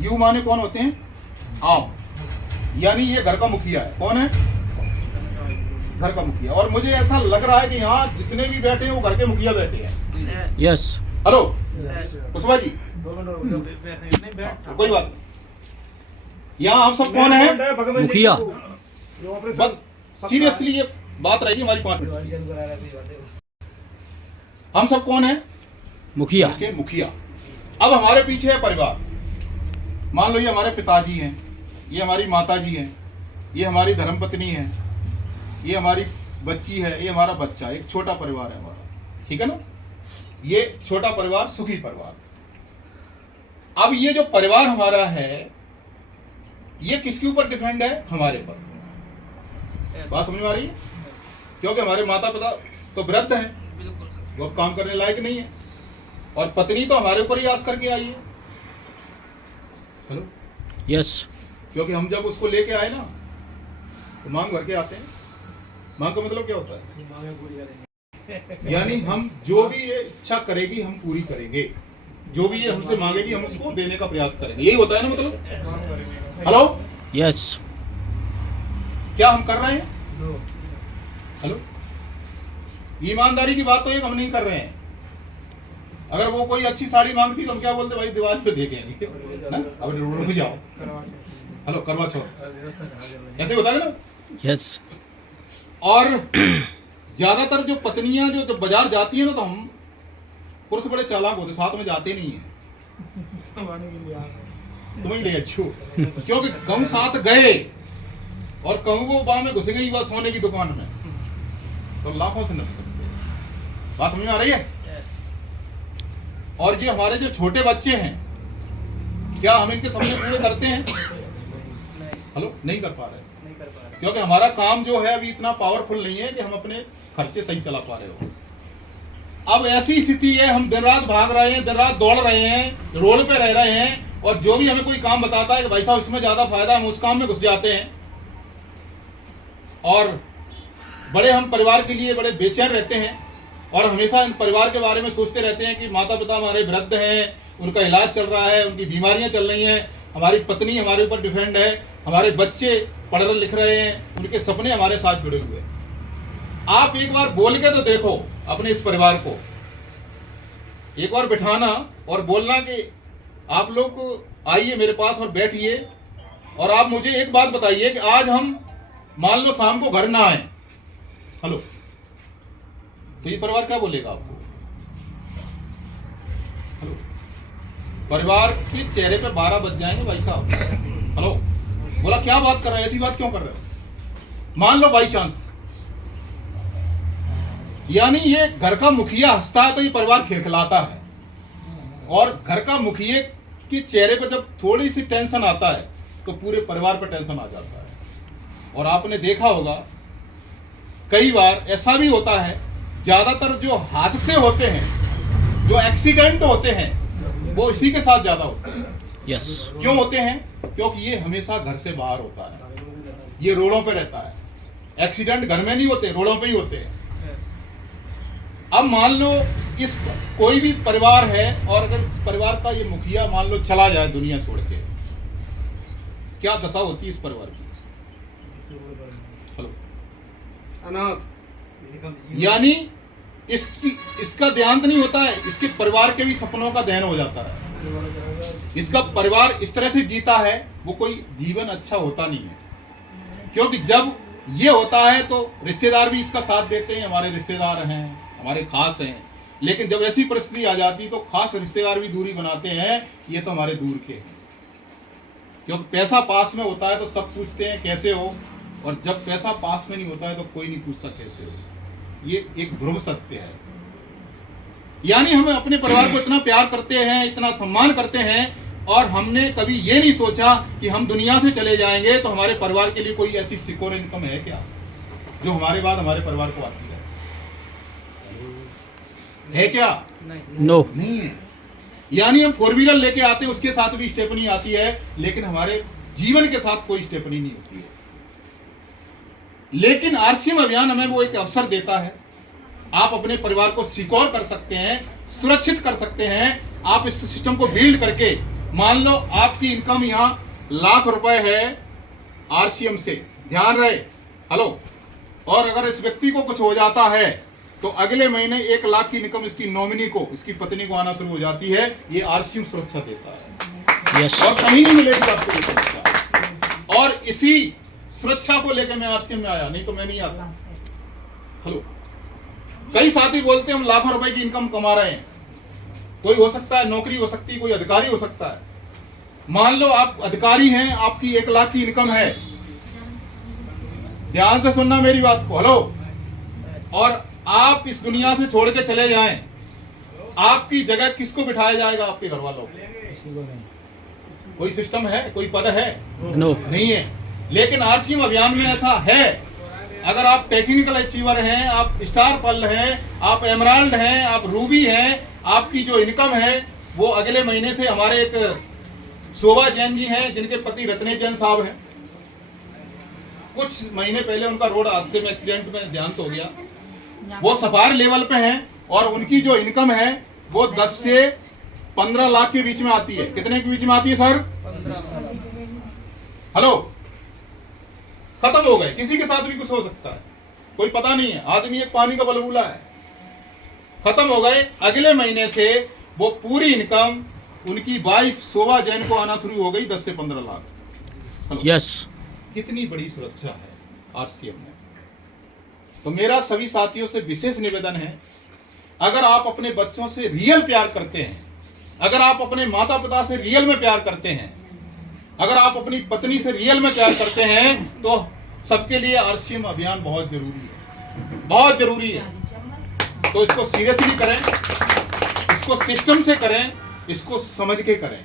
You माने कौन होते हैं? आप, यानी ये घर का मुखिया है। कौन है? घर का मुखिया। और मुझे ऐसा लग रहा है कि यहाँ जितने भी बैठे हैं वो घर के मुखिया बैठे हैं। यस। हेलो कुशवा जी, कोई बात नहीं। यहाँ हम सब कौन है? मुखिया। बस सीरियसली ये बात रहेगी हमारी 5 मिनट। हम सब कौन है? मुखिया। के मुखिया। अब हमारे पीछे है परिवार। मान लो ये हमारे पिताजी हैं, ये हमारी माताजी हैं, ये हमारी धर्मपत्नी है, ये हमारी बच्ची है, ये हमारा बच्चा। एक छोटा परिवार है हमारा, ठीक है ना? ये छोटा परिवार सुखी परिवार। अब ये जो परिवार हमारा है ये किसके ऊपर डिपेंड है? हमारे पर। बात समझ में आ रही है? क्योंकि हमारे माता पिता तो वृद्ध हैं, वो अब काम करने लायक नहीं है, और पत्नी तो हमारे ऊपर ही आस करके आई है। Hello yes. क्योंकि हम जब उसको लेके आए ना तो मांग भर के आते हैं। मांग का मतलब क्या होता है? यानी हम जो भी ये इच्छा करेगी हम पूरी करेंगे, जो भी ये हमसे मांगेगी हम उसको देने का प्रयास करेंगे। यही होता है ना मतलब? Hello yes. क्या हम कर रहे हैं? हेलो, ईमानदारी की बात तो एक हम नहीं कर रहे हैं। अगर वो कोई अच्छी साड़ी मांगती तो हम क्या बोलते? भाई दीवार पे देखेंगे ना, अब रुक जाओ। हेलो करवा चौथ ऐसे होता है ना? यस। और ज्यादातर जो पत्नियां जो बाजार जाती है ना तो हम पुरुष बड़े चालाक होते, साथ में जाते नहीं है। तुम्हें ले अच्छू, क्योंकि कहूँ साथ गए और कहूँ वो बाह में घुस गई वह सोने की दुकान में तो लाखों से नप सकते हैं। बात समझ में आ रही है? और ये हमारे जो छोटे बच्चे हैं, क्या हम इनके सपने पूरे करते हैं? हेलो नहीं कर पा रहे, क्योंकि हमारा काम जो है अभी इतना पावरफुल नहीं है कि हम अपने खर्चे सही चला पा रहे हो। अब ऐसी स्थिति है, हम दिन रात भाग रहे हैं, दिन रात दौड़ रहे हैं, रोड पे रह रहे हैं, और जो भी हमें कोई काम बताता है कि भाई साहब इसमें ज्यादा फायदा, हम उस काम में घुस जाते हैं। और बड़े हम परिवार के लिए बड़े बेचैन रहते हैं और हमेशा इन परिवार के बारे में सोचते रहते हैं कि माता पिता हमारे वृद्ध हैं, उनका इलाज चल रहा है, उनकी बीमारियां चल रही हैं, हमारी पत्नी हमारे ऊपर डिपेंड है, हमारे बच्चे पढ़ रहे लिख रहे हैं, उनके सपने हमारे साथ जुड़े हुए हैं। आप एक बार बोल के तो देखो अपने इस परिवार को, एक बार बिठाना और बोलना कि आप लोग आइए मेरे पास और बैठिए और आप मुझे एक बात बताइए कि आज हम मान लो शाम को घर ना आए, हेलो, तो ये परिवार क्या बोलेगा आपको? हेलो, परिवार के चेहरे पे 12 बज जाएंगे भाई साहब। हेलो, बोला क्या बात कर रहे हो, ऐसी बात क्यों कर रहे हो? मान लो बाई चांस, यानी ये घर का मुखिया हंसता है तो ये परिवार खिलखिलाता है, और घर का मुखिया के चेहरे पे जब थोड़ी सी टेंशन आता है तो पूरे परिवार पे टेंशन आ जाता है। और आपने देखा होगा कई बार ऐसा भी होता है, ज्यादातर जो हादसे होते हैं, जो एक्सीडेंट होते हैं, वो इसी के साथ ज्यादा होते हैं। यस। क्यों होते हैं? क्योंकि ये हमेशा घर से बाहर होता है, ये रोडों पे रहता है। एक्सीडेंट घर में नहीं होते, रोडों पे ही होते हैं। अब मान लो इस कोई भी परिवार है और अगर इस परिवार का ये मुखिया मान लो चला जाए दुनिया छोड़ के, क्या दशा होती है इस परिवार की? हेलो, अनाथ, यानी इसका ध्यान तो नहीं होता है, इसके परिवार के भी सपनों का दहन हो जाता है। इसका परिवार इस तरह से जीता है, वो कोई जीवन अच्छा होता नहीं है। क्योंकि जब ये होता है तो रिश्तेदार भी इसका साथ देते हैं, हमारे रिश्तेदार हैं, हमारे खास हैं। लेकिन जब ऐसी परिस्थिति आ जाती तो खास रिश्तेदार भी दूरी बनाते हैं, ये तो हमारे दूर के हैं। क्योंकि पैसा पास में होता है तो सब पूछते हैं कैसे हो, और जब पैसा पास में नहीं होता है तो कोई नहीं पूछता कैसे हो। ये एक ध्रुव सत्य है। यानी हम अपने परिवार को इतना प्यार करते हैं, इतना सम्मान करते हैं, और हमने कभी ये नहीं सोचा कि हम दुनिया से चले जाएंगे तो हमारे परिवार के लिए कोई ऐसी सिक्योर इनकम है क्या जो हमारे बाद हमारे परिवार को आती है क्या? नो। नहीं है। यानी हम 4 व्हीलर लेके आते हैं, उसके साथ भी स्टेपनी आती है, लेकिन हमारे जीवन के साथ कोई स्टेपनी नहीं होती है। लेकिन आरसीएम अभियान हमें वो एक अवसर देता है, आप अपने परिवार को सिक्योर कर सकते हैं, सुरक्षित कर सकते हैं। आप इस सिस्टम को बिल्ड करके मान लो आपकी इनकम यहाँ लाख रुपए है आरसीएम से, ध्यान रहे, हेलो, और अगर इस व्यक्ति को कुछ हो जाता है तो अगले महीने 1 लाख की इनकम इसकी नॉमिनी को, इसकी पत्नी को आना शुरू हो जाती है। ये आरसीएम सुरक्षा देता है यस और कहीं नहीं मिलेगी आपको ये सुरक्षा। और इसी सुरक्षा को लेकर मैं आरसीएम में आया, नहीं तो मैं नहीं आता। हेलो, कई साथी बोलते हैं हम लाखों रुपए की इनकम कमा रहे हैं। कोई हो सकता है नौकरी हो सकती है, कोई अधिकारी हो सकता है। मान लो आप अधिकारी हैं, आपकी 1 लाख की इनकम है, ध्यान से सुनना मेरी बात को, हेलो, और आप इस दुनिया से छोड़ के चले जाएं, आपकी जगह किसको बिठाया जाएगा? आपके घर वालों को। कोई सिस्टम है, कोई पद है? नो नहीं है। लेकिन आरसीएम अभियान में ऐसा है, अगर आप टेक्निकल अचीवर हैं, आप स्टार पर्ल हैं, आप एमराल्ड हैं, आप रूबी हैं, आपकी जो इनकम है वो अगले महीने से, हमारे एक शोभा जैन जी हैं जिनके पति रत्नेश जैन साहब हैं, कुछ महीने पहले उनका रोड हादसे में, एक्सीडेंट में देहांत हो गया। वो सफायर लेवल पे हैं और उनकी जो इनकम है वो 10 से 15 लाख के बीच में आती है। कितने के बीच में आती है सर? 15। हेलो, खत्म हो गए। किसी के साथ भी कुछ हो सकता है, कोई पता नहीं है। आदमी एक पानी का बलबूला है, खत्म हो गए। अगले महीने से वो पूरी इनकम उनकी वाइफ शोभा जैन को आना शुरू हो गई, 10 से 15 लाख। हेलो, यस कितनी बड़ी सुरक्षा है आरसीएम में। तो मेरा सभी साथियों से विशेष निवेदन है, अगर आप अपने बच्चों से रियल प्यार करते हैं, अगर आप अपने माता पिता से रियल में प्यार करते हैं, अगर आप अपनी पत्नी से रियल में प्यार करते हैं, तो सबके लिए आरसीएम अभियान बहुत जरूरी है, बहुत जरूरी है। तो इसको सीरियसली करें, इसको सिस्टम से करें, इसको समझ के करें।